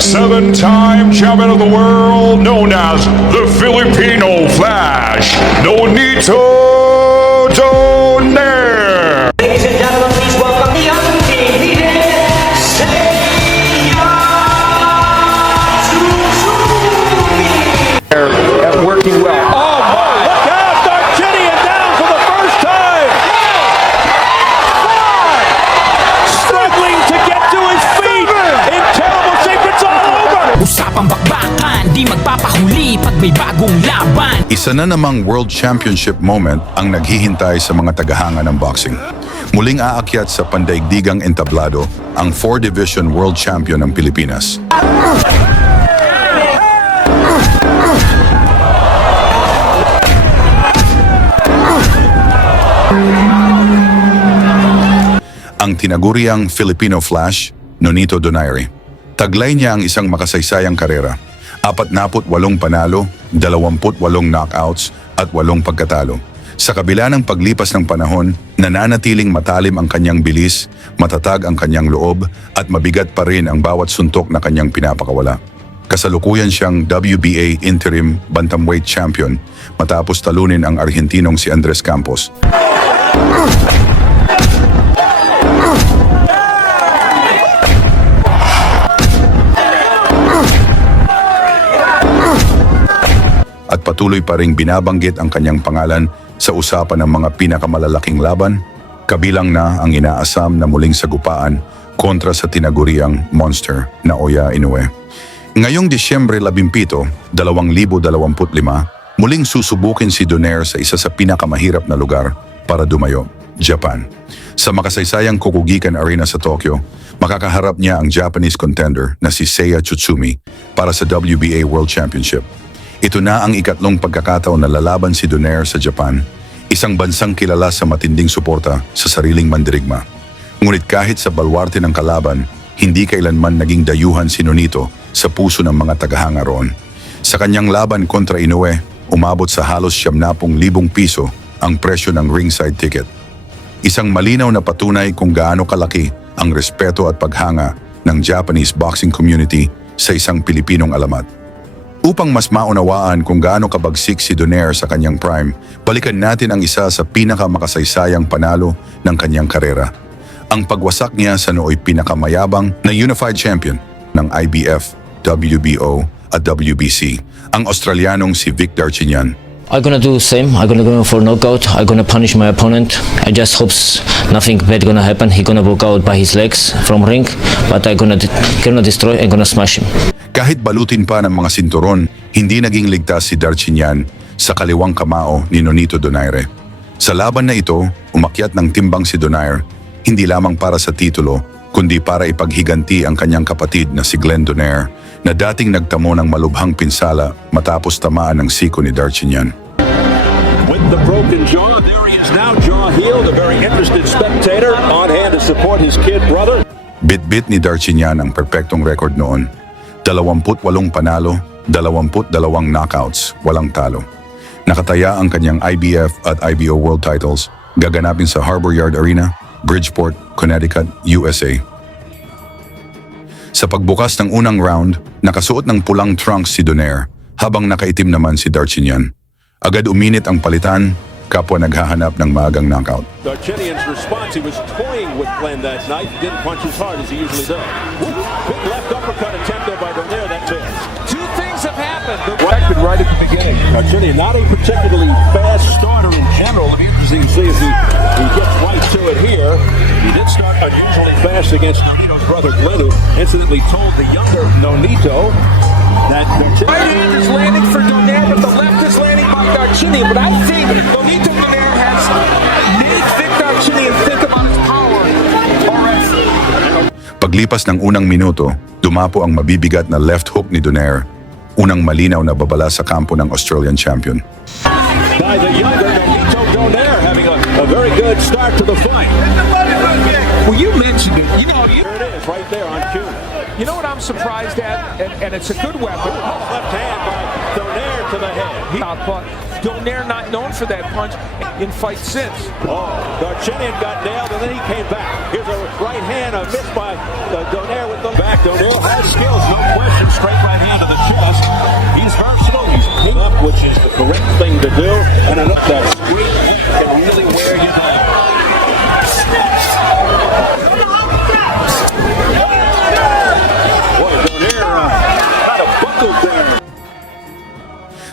Seven-time champion of the world, known as the Filipino Flash, Nonito DONAIRE. Ladies and gentlemen, please welcome the undefeated seiya. Working well. Oh my God! Darchinian down for the first time! Struggling to get to his feet! In terrible shape, it's all over! Usapang bakbakan, di magpapahuli pag may bagong laban. Isa na namang World Championship moment ang naghihintay sa mga tagahanga ng boxing. Muling aakyat sa pandaigdigang entablado ang 4-division World Champion ng Pilipinas. Ang tinaguriang Filipino Flash, Nonito DONAIRE. Taglay niya ang isang makasaysayang karera. 48 panalo, 28 knockouts at 8 pagkatalo. Sa kabila ng paglipas ng panahon, nananatiling matalim ang kanyang bilis, matatag ang kanyang loob at mabigat pa rin ang bawat suntok na kanyang pinapakawala. Kasalukuyan siyang WBA Interim Bantamweight Champion matapos talunin ang Argentinong si Andres Campos. At patuloy pa ring binabanggit ang kanyang pangalan sa usapan ng mga pinakamalalaking laban, kabilang na ang inaasam na muling sagupaan kontra sa tinaguriang monster na Oya Inoue. Ngayong Disyembre 17, 2025, muling susubukin si DONAIRE sa isa sa pinakamahirap na lugar para dumayo, Japan. Sa makasaysayang Kokugikan Arena sa Tokyo, makakaharap niya ang Japanese contender na si Seiya Tsutsumi para sa WBA World Championship. Ito na ang ikatlong pagkakataon na lalaban si DONAIRE sa Japan, isang bansang kilala sa matinding suporta sa sariling mandirigma. Ngunit kahit sa balwarte ng kalaban, hindi kailanman naging dayuhan si Nonito sa puso ng mga tagahanga roon. Sa kanyang laban kontra Inoue, umabot sa halos 70,000 piso ang presyo ng ringside ticket. Isang malinaw na patunay kung gaano kalaki ang respeto at paghanga ng Japanese boxing community sa isang Pilipinong alamat. Upang mas maunawaan kung gaano kabagsik si DONAIRE sa kanyang prime, balikan natin ang isa sa pinakamakasaysayang panalo ng kanyang karera. Ang pagwasak niya sa nooy pinakamayabang na unified champion ng IBF, WBO at WBC, ang Australianong si Darchinian. I'm gonna do the same. I'm gonna go for knockout. I'm gonna punish my opponent. I just hope nothing bad gonna happen. He gonna walk out by his legs from ring, but I'm gonna destroy. I'm gonna smash him. Kahit balutin pa ng mga sinturon, hindi naging ligtas si Darchinian sa kaliwang kamao ni Nonito DONAIRE. Sa laban na ito, umakyat ng timbang si DONAIRE, hindi lamang para sa titulo, kundi para ipaghiganti ang kanyang kapatid na si Glenn DONAIRE na dating nagtamo ng malubhang pinsala matapos tamaan ng siko ni Darchinian. With the broken jaw, there he is now, jaw healed, a very interested spectator on hand to support his kid brother. Bit-bit ni Darchinian ang perpektong record noon. 28 panalo, 22 knockouts, walang talo. Nakataya ang kanyang IBF at IBO World titles, gaganapin sa Harbor Yard Arena, Bridgeport, Connecticut, USA. Sa pagbukas ng unang round, nakasuot ng pulang trunks si DONAIRE, habang nakaitim naman si Darchinian. Agad uminit ang palitan, kapwa naghahanap ng maagang knockout. Darchinian's response, he was toying with Glenn that night, didn't punch as hard as he usually does. Big left uppercut attempt there by DONAIRE, that's it. Two things have happened. Reacted right at the beginning. Darchinian, not a particularly fast starter in general. It'll be interesting to see as he gets right to it here. He did start unusually fast against Nonito's brother Glenn, who incidentally told the younger Nonito that Right hand is landing for DONAIRE, but the left is landing by Darchinian. But I think Nonito DONAIRE has made Darchinian think about his power already. Paglipas ng unang minuto, dumapo ang mabibigat na left hook ni DONAIRE, unang malinaw na babala sa kampo ng Australian champion. by the younger Nonito DONAIRE, having a very good start to the fight. Well, you mentioned it. Here it is, right there on cue. You know what I'm surprised at, and it's a good weapon. Left hand by DONAIRE to the head. But DONAIRE not known for that punch in fights since. Oh, Darchinian got nailed and then he came back. Here's a right hand, a miss by DONAIRE with the back. DONAIRE has skills, no question.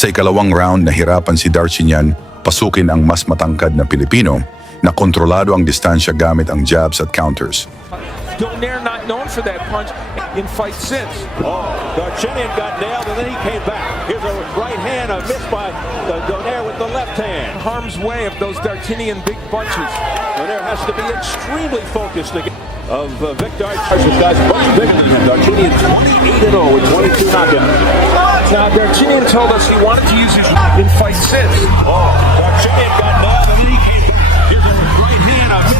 Sa ikalawang round, nahirapan si Darchinyan pasukin ang mas matangkad na Pilipino na kontrolado ang distansya gamit ang jabs at counters. Donaire not known for that punch in fights since. Oh, Darchinyan got nailed and then he came back. Here's a right hand, a miss by Donaire with the left hand. Harm's way of those Darchinyan big punches. Donaire has to be extremely focused of Victor. This guy's much bigger than him. Darchinyan 28-0 with 22 knockouts. Now Darchinyan told us he wanted to use his in fights since. Oh, Darchinyan got nailed and then he came back. Here's a right hand, a miss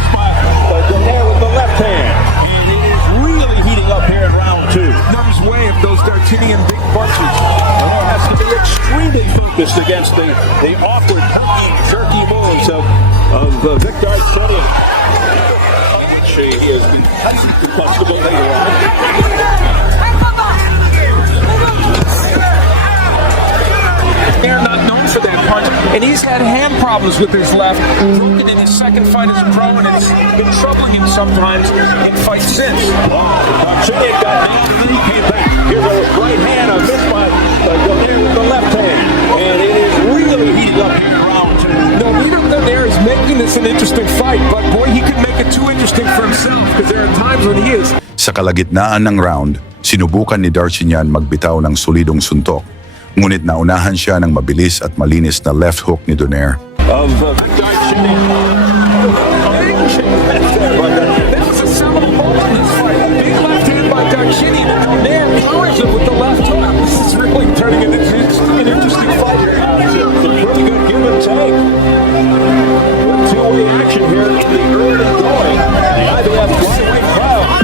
by Donaire with the left hand. And it is really heating up here in round two. Harm's way of those Darchinyan big punches. Donaire has to be extremely focused against the awkward, jerky moves of Victor Darchinyan. He has been comfortable later on. They're not known for that punch, and he's had hand problems with his left. Broken in his second fight as a pro, and it's been troubling him sometimes in fights since. Darchinyan got nailed and then he came back. Here's a right hand, a miss by Donaire with the left hand. And it is really heating up here in round two. No, neither Donaire is making this an interesting fight, but boy, he could make it too interesting for himself because there are times when he is. Sa kalagitnaan ng round, sinubukan ni Darchinyan magbitaw ng solidong suntok. Ngunit naunahan siya ng mabilis at malinis na left hook ni Donaire. Of Victor Darchinyan. That was a seminal moment in this fight. A big left hand by Darchinyan, and Donaire powers him with the left hook. This is really turning into an interesting fight here. It's a pretty good give and take. Good two-way action here in the early going. The IBF flyweight crowd.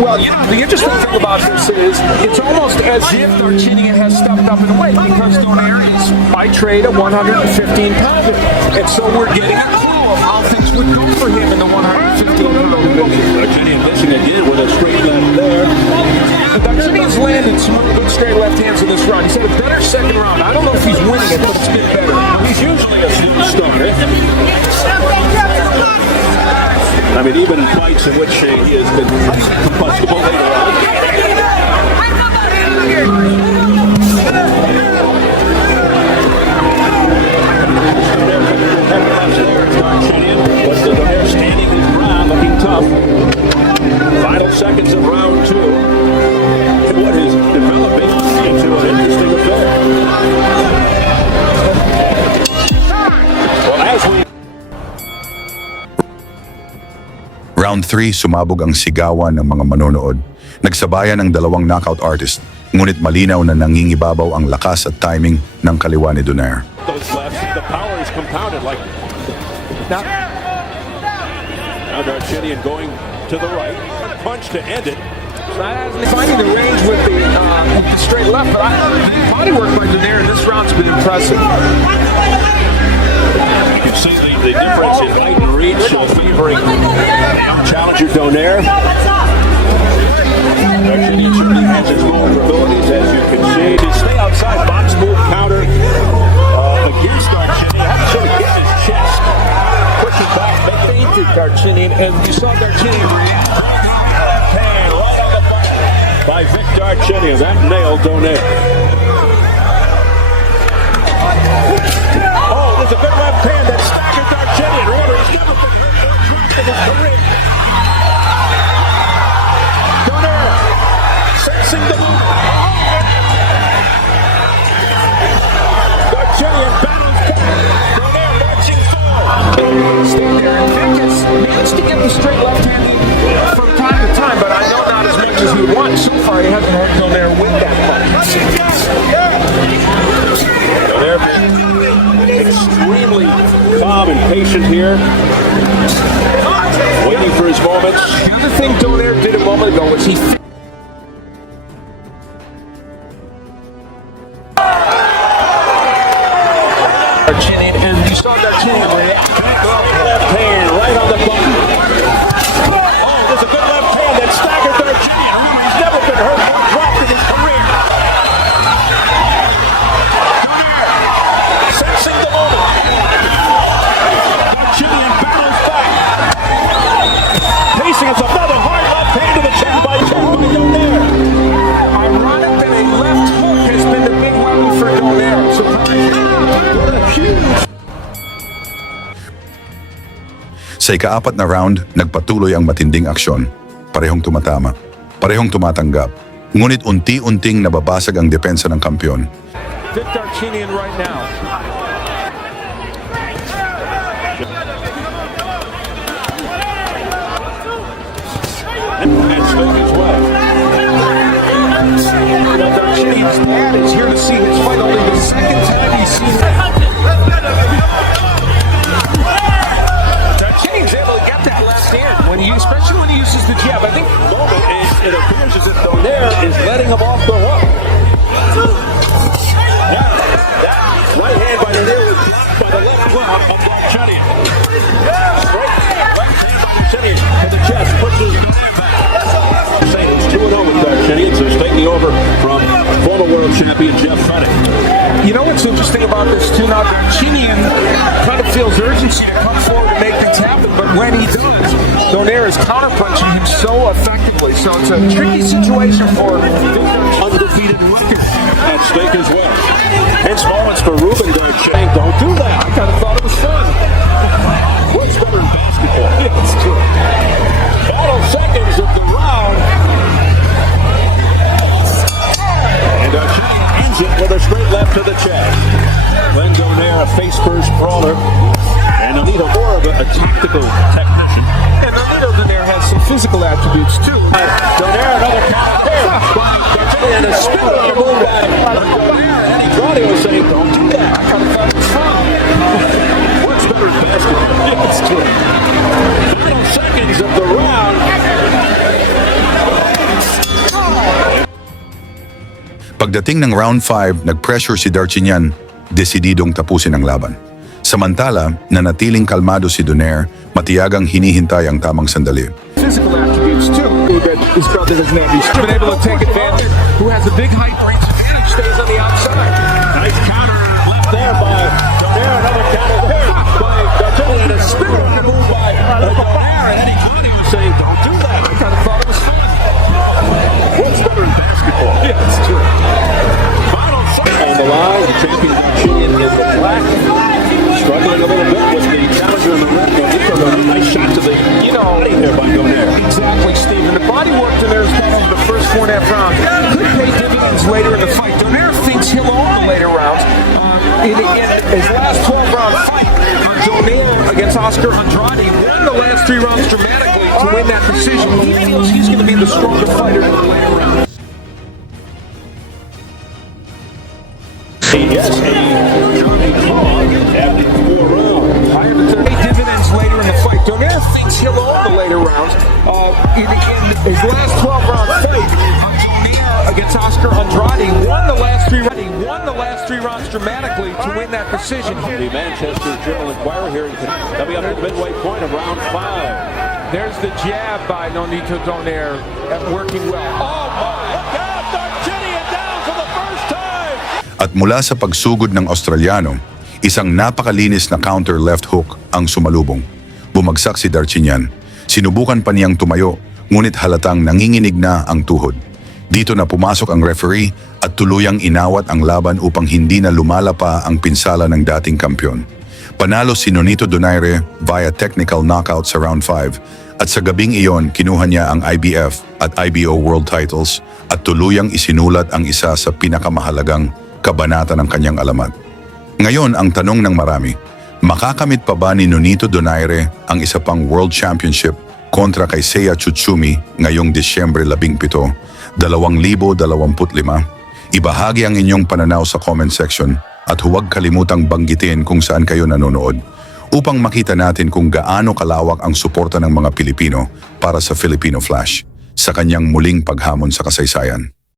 Well, you know, the interesting thing about this is it's almost as if Darchinyan has stepped up in weight because Donaire is by trade a 115-pounder. And so we're getting a clue of how things would go for him in the 115-pounder division. Darchinyan missing again with a straight left there. Darchinyan's landed some good straight left hands in this round. He's had a better second round. I don't know if he's winning it, but it's been better. He's usually a starter. I mean, even in fights in which he has been combustible later on. But they're standing his ground, looking tough. Final seconds of round two. What is developing into an interesting affair. Well, as we Round 3, sumabog ang sigawan ng mga manonood. Nagsabayan ang dalawang knockout artist, ngunit malinaw na nangingibabaw ang lakas at timing ng kaliwa ni Donaire. those lefts, the power is compounded like now. Now Darchinyan going to the right, punch to end it. Finding the range with the straight left, but body work by Donaire in this round's been impressive. You can see the difference in height and reach favoring challenger Donaire. Darchinyan certainly has his vulnerabilities, as you can see. To stay outside, box move, counter against Darchinyan. Has to hit his chest. Pushing back, Fainted Darchinyan, and you saw Darchinyan by Victor Darchinyan. That nailed Donaire. Oh, there's a good left hand that staggered Darchinyan. Remember, he's never been hit in his career. Donaire sensing the move. Darchinyan battles. Donaire marching forward. stand there, and Vegas managed to get the straight left hand from time to time, but I know not as much as he wants. So far, he hasn't hurt Donaire with that punch. Donaire extremely calm and patient here, waiting for his moments. The other thing Donaire did a moment ago was he Darchinyan, and you saw Darchinyan Left hand right on the button. Oh, there's a good left hand that staggered Darchinyan. He's never been hurt or dropped in his career. Donaire sensing the moment. Darchinyan battles back. Pacing us another hard left hand to the chest by Donaire. Sa ika-4 na round, nagpatuloy ang matinding aksyon. Parehong tumatama, parehong tumatanggap. Ngunit unti-unting nababasag ang depensa ng kampiyon. Darchinian right now. And Sting as well. Darchinian's dad is here to see his fight. Only the second time he's seen it. Darchinian's able to get that left hand, especially when he uses the jab. I think it appears as if Donaire is letting him off the hook. That right hand by Donaire was blocked by the left glove of Darchinian. Right hand by Darchinian to the chest, pushes Donaire back. It's 2-0 with Darchinian, so he's taking over from former world champion Jeff Fennick. You know what's interesting about this too? Now Darchinian kind of feels urgency to come forward and make things happen, but when he does, Donaire is counterpunching him so effectively. So it's a tricky situation for undefeated record at stake as well. Hence moments for Ruben Darchinian. Don't do that. I kind of thought it was fun. What's better in basketball? Yeah, it's true. Final seconds of the round. And Darchinian ends it with a straight left to the chest. Then Donaire, a face-first brawler. And Nonito more of a tactical technician. And Donaire has some physical attributes too. Donaire, another counter. And a spin on the move by Donaire. And Andrade was saying, don't do that. I kind of thought it was fun. What's better in basketball? Yeah, it's true. Final seconds of the round. Pagdating ng round 5, nag-pressure si Darchinian, desididong tapusin ang laban. Samantala, nanatiling kalmado si Donaire, matiyagang hinihintay ang tamang sandali. Physical attributes too. That his brother doesn't have. He's been able to take advantage. Who has a big height, brings advantage, stays on the outside. Nice counter left there by Donaire. Another counter there by Darchinian. And a spinner on the move by Donaire. And Andrade was saying, don't do that. I kind of thought it was fun. What's better in basketball? Yeah, it's true. Final on the line, the champion Darchinian in the black. Struggling a little bit with the challenger in the red. Nice shot to the body there by Donaire. Exactly, Steve. And the body work Donaire has done over the first 4.5 rounds could pay dividends later in the fight. Donaire thinks he'll own the later rounds. In his last 12-round fight, Donaire against Oscar Andrade won the last 3 rounds dramatically to win that decision. He feels he's going to be the stronger fighter in the later rounds. Yes, after 4 rounds. I have to pay dividends later in the fight. Donaire thinks he'll own the later rounds. In his last 12-round fight, Donaire against Oscar Andrade won the last 3 rounds. He won the last 3 rounds dramatically to win that decision. The Manchester Journal-Inquirer here coming up at the midway point of round 5. There's the jab by Nonito Donaire working well. Oh my God, Darchinian down for the first time! At mula sa pagsugod ng Australiano, isang napakalinis na counter left hook ang sumalubong. Bumagsak si Darchinian. Sinubukan pa niyang tumayo, ngunit halatang nanginginig na ang tuhod. Dito na pumasok ang referee at tuluyang inawat ang laban upang hindi na lumala pa ang pinsala ng dating kampyon. Panalo si Nonito Donaire via technical knockout sa round 5 at sa gabing iyon kinuha niya ang IBF at IBO world titles at tuluyang isinulat ang isa sa pinakamahalagang kabanata ng kanyang alamat. Ngayon ang tanong ng marami, makakamit pa ba ni Nonito Donaire ang isa pang World Championship kontra kay Seiya TSUTSUMI ngayong Disyembre 17, 2025? Ibahagi ang inyong pananaw sa comment section at huwag kalimutang banggitin kung saan kayo nanonood upang makita natin kung gaano kalawak ang suporta ng mga Pilipino para sa Filipino Flash sa kanyang muling paghamon sa kasaysayan.